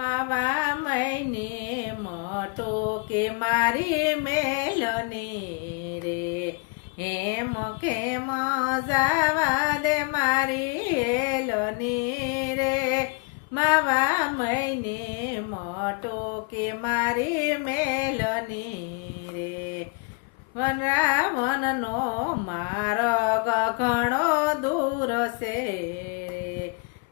માવા મૈને મોટો કે મારી મેલની રે હેમ કેમ જાવા દે મારી હેલની રે માવા મૈને મોટો કે મારી મેલની રે વનરાવનનો માર્ગ ઘણો દૂર છે રે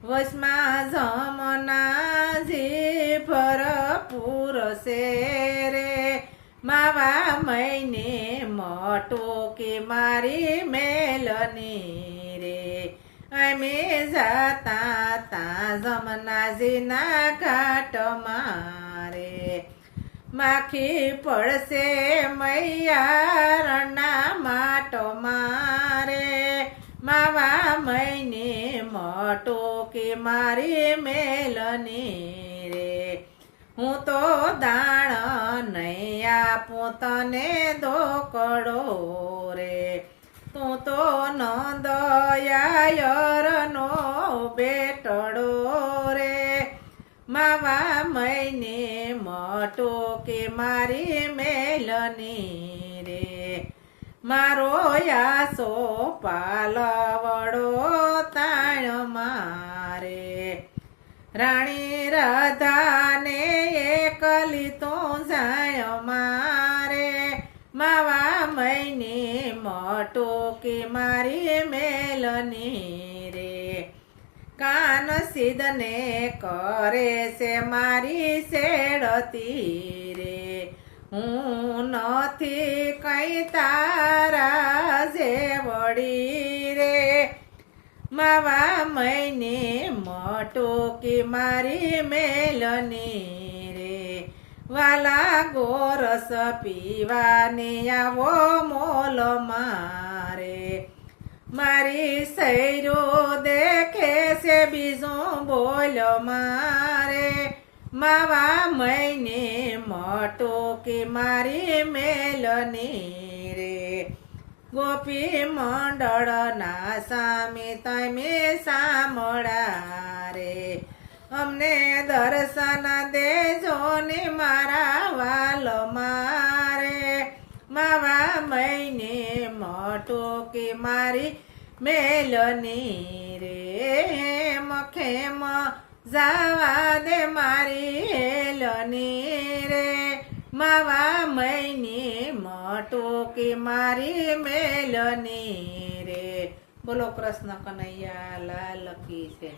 વસમાં જમના જી ભરપૂર છે રે માવા મૈને મોટો કે મારી મેલની રે અમે જાતા તા જમનાજીના ઘાટ મારે માખી પડશે મૈયારના માટો મારે માવા મૈને મોટો કે મારી મેલની રે હું તો દાણ નહીં આપું તને ધોકડો રે તું તો નંદયાયરનો બેટડો રે માવા મૈને મોટો કે મારી મેલની રે મારો યાસો પાલવડો તાણ મારે રાણી રાધાને એકલી તો જાય મારે માવા મૈને મોટો કે મારી મેલની રે કાન સિદ્ધને કરે છે મારી શેડતી રે હું નથી કઈ તારા જેવડી રે માવા મૈને મોટો કે મારી મેલની રે વાલા ગોરસ પીવાને આવો મોલ મારે મારી સૈરો દેખે છે બીજું બોલો મારે માવા મૈને મોટો કે મારી મેલની રે ગોપી મંડળના સામે તમે સાંભળા રે અમને દર્શન દેજો ને મારા વાલ મારે માવા મૈને મોટો કે મારી મેલની રે મખેમ જાવા દે મારી હેલની રે માવા મૈને મોટો કે મારી મેલની રે બોલો કૃષ્ણ કનૈયા લાલ કી છે।